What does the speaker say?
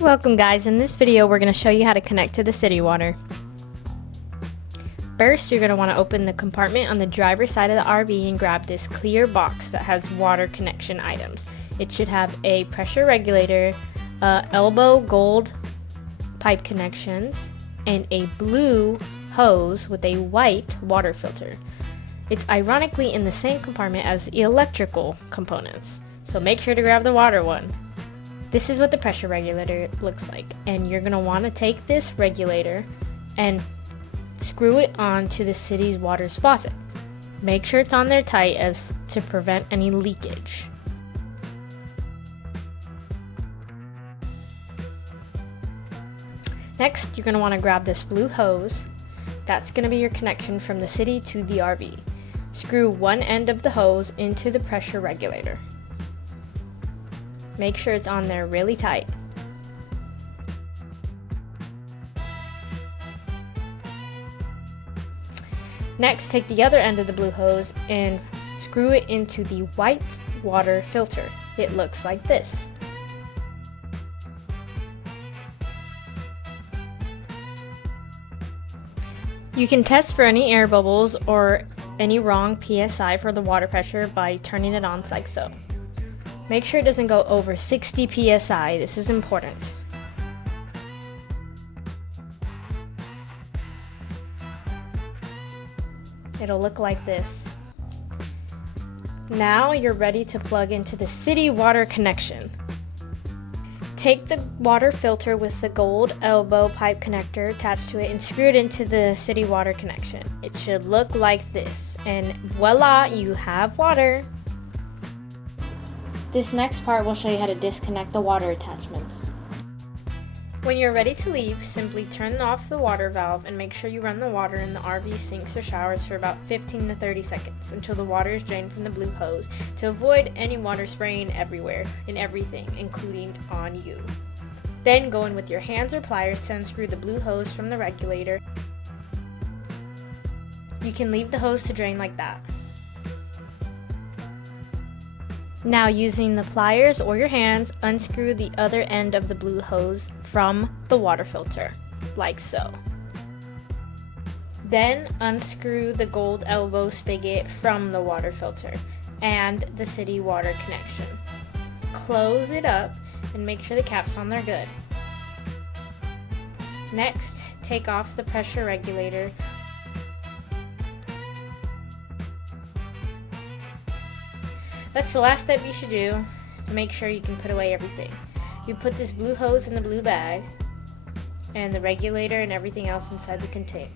Welcome guys, in this video we're going to show you how to connect to the city water. First, you're going to want to open the compartment on the driver's side of the RV and grab this clear box that has water connection items. It should have a pressure regulator, elbow gold pipe connections, and a blue hose with a white water filter. It's ironically in the same compartment as the electrical components, so make sure to grab the water one. This is what the pressure regulator looks like, and you're going to want to take this regulator and screw it onto the city's water's faucet. Make sure it's on there tight as to prevent any leakage. Next, you're going to want to grab this blue hose. That's going to be your connection from the city to the RV. Screw one end of the hose into the pressure regulator. Make sure it's on there really tight. Next, take the other end of the blue hose and screw it into the white water filter. It looks like this. You can test for any air bubbles or any wrong PSI for the water pressure by turning it on like so. Make sure it doesn't go over 60 PSI. This is important. It'll look like this. Now you're ready to plug into the city water connection. Take the water filter with the gold elbow pipe connector attached to it and screw it into the city water connection. It should look like this, and voila, you have water. This next part will show you how to disconnect the water attachments. When you're ready to leave, simply turn off the water valve and make sure you run the water in the RV sinks or showers for about 15 to 30 seconds until the water is drained from the blue hose to avoid any water spraying everywhere and everything, including on you. Then go in with your hands or pliers to unscrew the blue hose from the regulator. You can leave the hose to drain like that. Now, using the pliers or your hands, unscrew the other end of the blue hose from the water filter, like so. Then unscrew the gold elbow spigot from the water filter and the city water connection. Close it up and make sure the cap's on there good. Next, take off the pressure regulator. That's the last step you should do to make sure you can put away everything. You put this blue hose in the blue bag and the regulator and everything else inside the container.